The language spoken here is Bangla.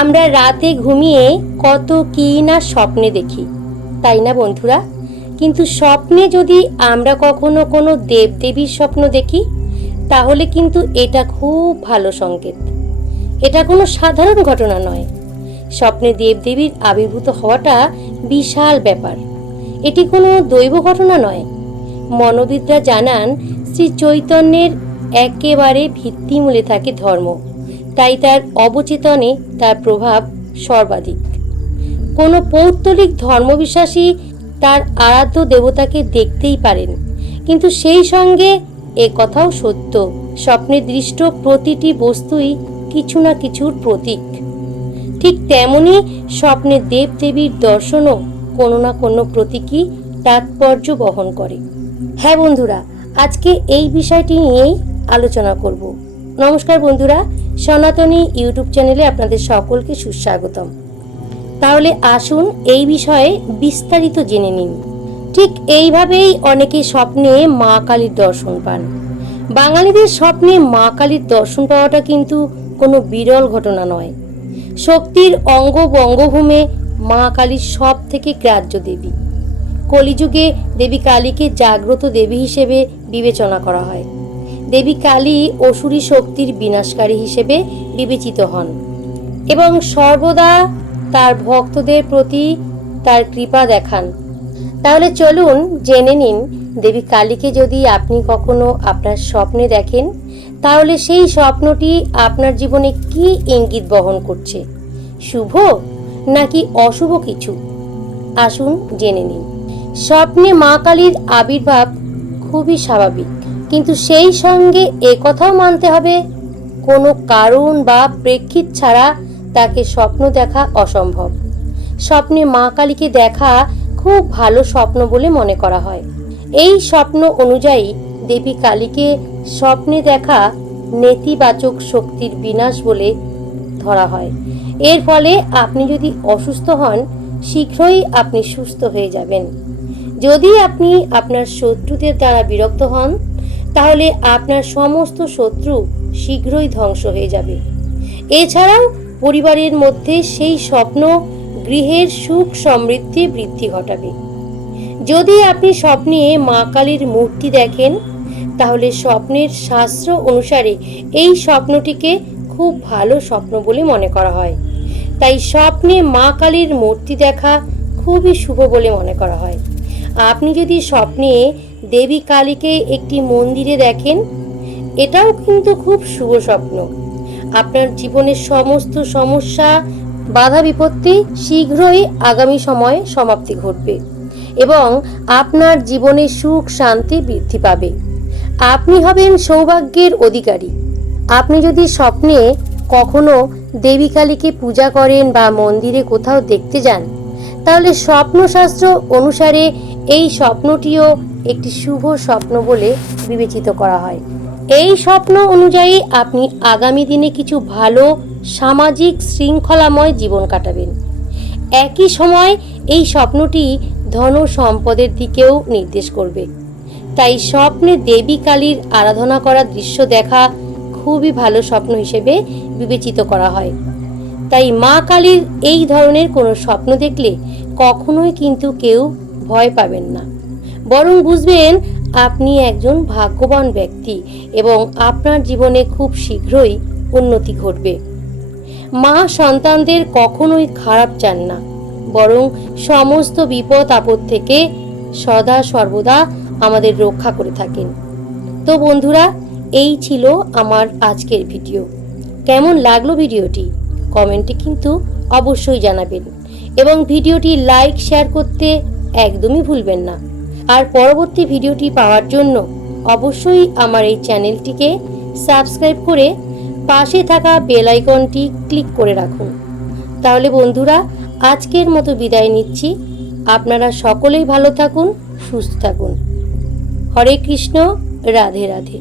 আমরা রাতে ঘুমিয়ে কত কি না স্বপ্নে দেখি, তাই না বন্ধুরা? কিন্তু স্বপ্নে যদি আমরা কখনো কোনো দেবদেবীর স্বপ্ন দেখি, তাহলে কিন্তু এটা খুব ভালো সংকেত। এটা কোনো সাধারণ ঘটনা নয়। স্বপ্নে দেবদেবীর আবির্ভূত হওয়াটা বিশাল ব্যাপার। এটি কোনো দৈব ঘটনা নয়। মনোবিদরা জানান, শ্রী চৈতন্যের একেবারে ভিত্তিমূলে থাকে ধর্ম, তাই তার অবচেতনে তার প্রভাব সর্বাধিক। কোনো পৌত্তলিক ধর্মবিশ্বাসী তার আরাধ্য দেবতাকে দেখতেই পারেন, কিন্তু সেই সঙ্গে এ কথাও সত্য, স্বপ্নে দৃষ্ট প্রতিটি বস্তুই কিছু না কিছুর প্রতীক। ঠিক তেমনি স্বপ্নে দেবদেবীর দর্শনও কোনো না কোনো প্রতীকী তাৎপর্য বহন করে। হ্যাঁ বন্ধুরা, আজকে এই বিষয়টি নিয়েই আলোচনা করব। নমস্কার বন্ধুরা, সনাতনী ইউটিউব চ্যানেলে আপনাদের সকলকে সুস্বাগতম। তাহলে আসুন এই বিষয়ে বিস্তারিত জেনে নিন। ঠিক এইভাবেই অনেকে স্বপ্নে মা কালীর দর্শন পান। বাঙালিদের স্বপ্নে মা কালীর দর্শন পাওয়াটা কিন্তু কোনো বিরল ঘটনা নয়। শক্তির অঙ্গ বঙ্গভূমে মা কালীর সব থেকে গ্রাহ্য দেবী। কলিযুগে দেবী কালীকে জাগ্রত দেবী হিসেবে বিবেচনা করা হয়। দেবী কালী অসুরী শক্তির বিনাশকারী হিসেবে বিবেচিত হন এবং সর্বদা তার ভক্তদের প্রতি তার কৃপা দেখান। তাহলে চলুন জেনে নিন, দেবী কালীকে যদি আপনি কখনো আপনার স্বপ্নে দেখেন, তাহলে সেই স্বপ্নটি আপনার জীবনে কি ইঙ্গিত বহন করছে, শুভ নাকি অশুভ কিছু? আসুন জেনে নিন। স্বপ্নে মা কালীর আবির্ভাব খুবই স্বাভাবিক, কিন্তু সেই সঙ্গে একথাও মানতে হবে, কোনো কারণ বা প্রেক্ষিত ছাড়া তাকে স্বপ্ন দেখা অসম্ভব। স্বপ্নে মা কালীকে দেখা খুব ভালো স্বপ্ন বলে মনে করা হয়। এই স্বপ্ন অনুযায়ী দেবী কালীকে স্বপ্নে দেখা নেতিবাচক শক্তির বিনাশ বলে ধরা হয়। এর ফলে আপনি যদি অসুস্থ হন, শীঘ্রই আপনি সুস্থ হয়ে যাবেন। যদি আপনি আপনার শত্রুদের দ্বারা বিরক্ত হন, তাহলে আপনার সমস্ত শত্রু শীঘ্রই ধ্বংস হয়ে যাবে। এছাড়াও পরিবারের মধ্যে সেই স্বপ্ন গৃহের সুখ সমৃদ্ধি বৃদ্ধি ঘটাবে। যদি আপনি স্বপ্নে মা কালীর মূর্তি দেখেন, তাহলে স্বপ্নের শাস্ত্র অনুসারে এই স্বপ্নটিকে খুব ভালো স্বপ্ন বলে মনে করা হয়। তাই স্বপ্নে মা কালীর মূর্তি দেখা খুবই শুভ বলে মনে করা হয়। আপনি যদি স্বপ্নে দেবী কালীকে একটি মন্দিরে দেখেন, এটাও কিন্তু খুব শুভ স্বপ্ন। আপনার জীবনের সমস্ত সমস্যা, বাধা বিপত্তি শীঘ্রই আগামী সময়ে সমাপ্তি ঘটবে এবং আপনার জীবনে সুখ শান্তি বৃদ্ধি পাবে। আপনি হবেন সৌভাগ্যের অধিকারী। আপনি যদি স্বপ্নে কখনো দেবী কালীকে পূজা করেন বা মন্দিরে কোথাও দেখতে যান, তাহলে স্বপ্নশাস্ত্র অনুসারে এই স্বপ্নটিও একটি শুভ স্বপ্ন বলে বিবেচিত করা হয়। এই স্বপ্ন অনুযায়ী আপনি আগামী দিনে কিছু ভালো সামাজিক শৃঙ্খলাময় জীবন কাটাবেন। একই সময় এই স্বপ্নটি ধন সম্পদের দিকেও নির্দেশ করবে। তাই স্বপ্নে দেবী কালীর আরাধনা করার দৃশ্য দেখা খুবই ভালো স্বপ্ন হিসেবে বিবেচিত করা হয়। তাই মা কালীর এই ধরনের কোনো স্বপ্ন দেখলে কখনোই কিন্তু কেউ ভয় পাবেন না, বরং বুঝবেন আপনি একজন ভাগ্যবান ব্যক্তি এবং আপনার জীবনে খুব শীঘ্রই উন্নতি ঘটবে। মা সন্তানদের কখনোই খারাপ চান না, বরং সমস্ত বিপদ আপদ থেকে সদা সর্বদা আমাদের রক্ষা করে থাকেন। তো বন্ধুরা, এই ছিল আমার আজকের ভিডিও। কেমন লাগলো ভিডিওটি কমেন্টে কিন্তু অবশ্যই জানাবেন এবং ভিডিওটি লাইক শেয়ার করতে একদমই ভুলবেন না। আর পরবর্তী ভিডিওটি পাওয়ার জন্য অবশ্যই আমার এই চ্যানেলটিকে সাবস্ক্রাইব করে পাশে থাকা বেল আইকনটি ক্লিক করে রাখুন। তাহলে বন্ধুরা, আজকের মতো বিদায় নিচ্ছি। আপনারা সকলেই ভালো থাকুন, সুস্থ থাকুন। হরে কৃষ্ণ, রাধে রাধে।